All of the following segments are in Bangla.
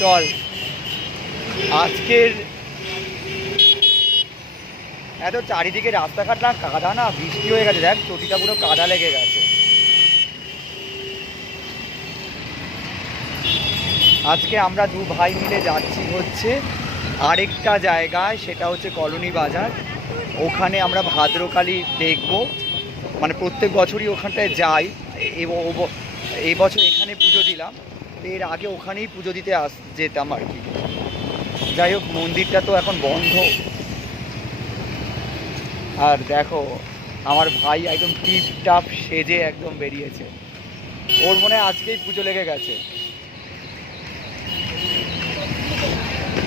চল। আজকের এত চারিদিকে রাস্তাঘাট না, কাদা না, বৃষ্টি হয়ে গেছে। দেখ, চটিটা পুরো কাদা লেগে গেছে। আজকে আমরা দু ভাই মিলে যাচ্ছি হচ্ছে আরেকটা জায়গায়, সেটা হচ্ছে কলোনি বাজার। ওখানে আমরা ভাদ্রকালী দেখব। মানে প্রত্যেক বছরই ওখানটায় যাই। এ- ও- ও এই বছর এখানে পুজো দিলাম। এর আগে ওখানেই পুজো দিতে আস, যেতাম আর কি। যাই হোক, মন্দিরটা তো এখন বন্ধ। আর দেখো, আমার ভাই একদম টিপ টাপ সেজে একদম বেরিয়েছে। ওর মনে আজকেই পুজো লেগে গেছে।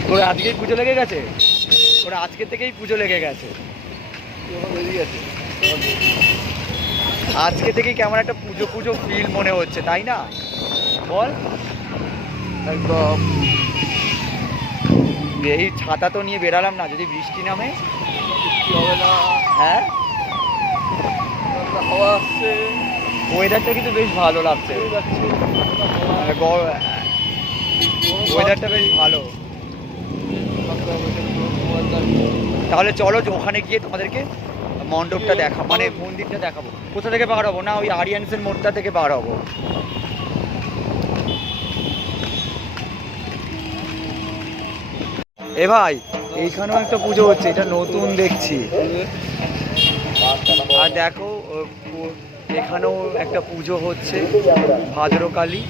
তোর আজকেই পুজো লেগে গেছে? ওর আজকে থেকেই পুজো লেগে গেছে। আজকে থেকেই কেমন একটা পুজো পুজো ফিল মনে হচ্ছে, তাই না? বল। একদম। এই ছাতা তো নিয়ে বেরালাম না যদি বৃষ্টি নামে। হবে না। হ্যাঁ? হাওয়া আসছে। ওয়েদারটা কিন্তু বেশ ভালো লাগছে। যাচ্ছে। মানে ওয়েদারটা বেশ ভালো। তাহলে চলো ওখানে গিয়ে তোমাদেরকে মণ্ডপটা দেখা মানে মন্দিরটা দেখাবো। কোথা থেকে পার হব? না ওই আরিয়ানসের মোড়টা থেকে পার হব। এ ভাই, এইখানেও একটা পুজো হচ্ছে, এটা নতুন দেখছি। আর দেখো এখানেও একটা পুজো হচ্ছে, ভাদ্রকালী।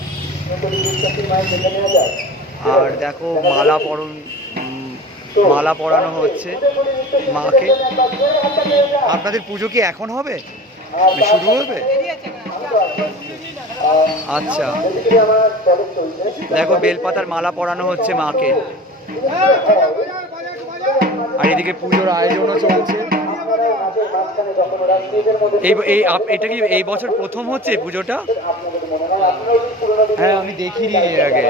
আর দেখো, মালা পরন মালা পরানো হচ্ছে মাকে। আপনাদের পুজো কি এখন হবে? শুরু হবে? আচ্ছা। দেখো, বেলপাতার মালা পরানো হচ্ছে মাকে। আর এদিকে পুজোর আয়োজনও চলছে। এই এই এটা কি এই বছর প্রথম হচ্ছে পুজোটা? হ্যাঁ আমি দেখিনি এর আগে।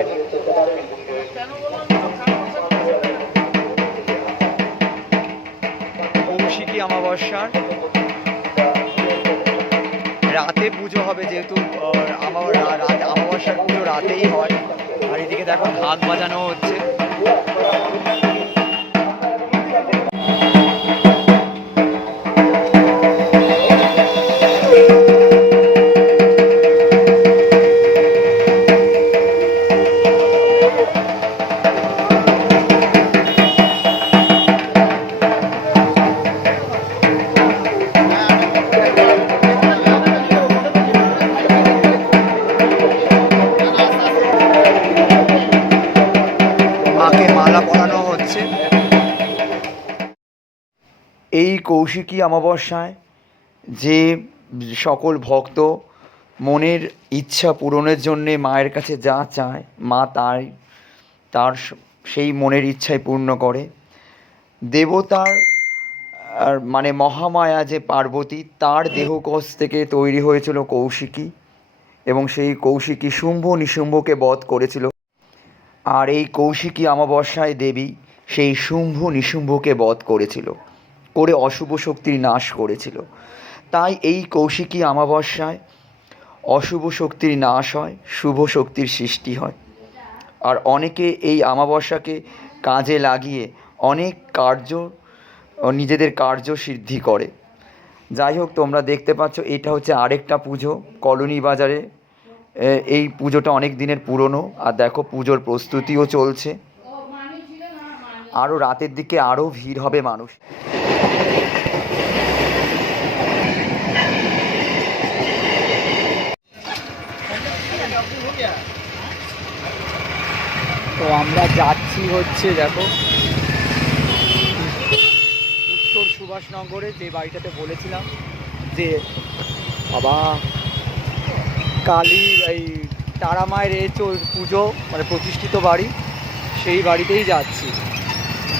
কৌশিকী অমাবস্যার। রাতে পুজো হবে যেহেতু আমার অমাবস্যার পুজো রাতেই হয়। আর এদিকে দেখো ঢাক বাজানো হচ্ছে। Yeah. এই কৌশিকী অমাবস্যায় যে সকল ভক্ত মনের ইচ্ছা পূরণের জন্যে মায়ের কাছে যা চায়, মা তাই, তার সেই মনের ইচ্ছাই পূর্ণ করে। দেবতার, আর মানে মহামায়া যে পার্বতী, তার দেহকোষ থেকে তৈরি হয়েছিল কৌশিকী এবং সেই কৌশিকী শুম্ভ নিশুম্ভকে বধ করেছিল। আর এই কৌশিকী অমাবস্যায় দেবী সেই শুম্ভ নিশুম্ভকে বধ করেছিল। করে অশুভ শক্তির নাশ করেছিল। তাই এই কৌশিকী অমাবস্যায় অশুভ শক্তির নাশ হয়, শুভ শক্তির সৃষ্টি হয়। আর অনেকে এই অমাবস্যাকে কাজে লাগিয়ে অনেক কার্য নিজেদের কার্য সিদ্ধি করে। যাই হোক, তোমরা দেখতে পাচ্ছ, এটা হচ্ছে আরেকটা পুজো, কলোনি বাজারে। এই পুজোটা অনেক দিনের পুরনো। আর দেখো, পুজোর প্রস্তুতিও চলছে। আরও রাতের দিকে আরও ভিড় হবে মানুষ। তো আমরা যাচ্ছি হচ্ছে, দেখো। উত্তর সুভাষনগরে যে বাড়িটাতে বলেছিলাম যে, বাবা, কালী এই তারা মায়ের চল পুজো মানে প্রতিষ্ঠিত বাড়ি, সেই বাড়িতেই যাচ্ছি।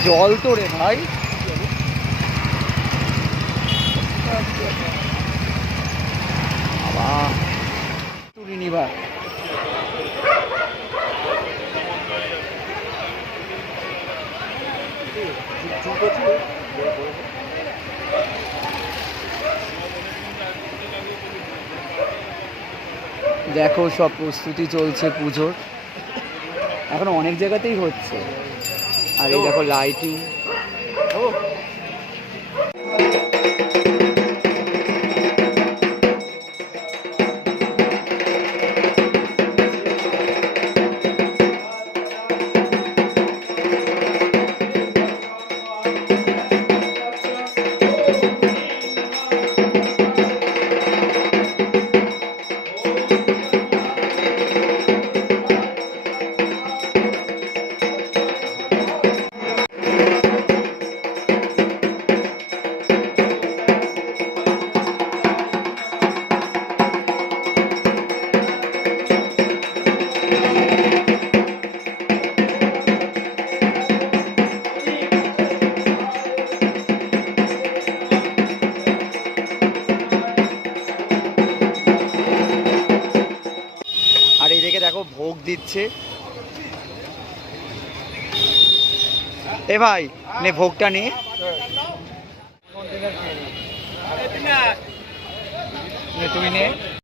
জল তো রে ভাই। বাবা, তুলিনি ভাই। দেখো সব প্রস্তুতি চলছে পুজোর। এখন অনেক জায়গাতেই হচ্ছে। আর এই দেখো লাইটিং ও দিচ্ছে এ ভাই নে ভোগটা নে তুমি নে।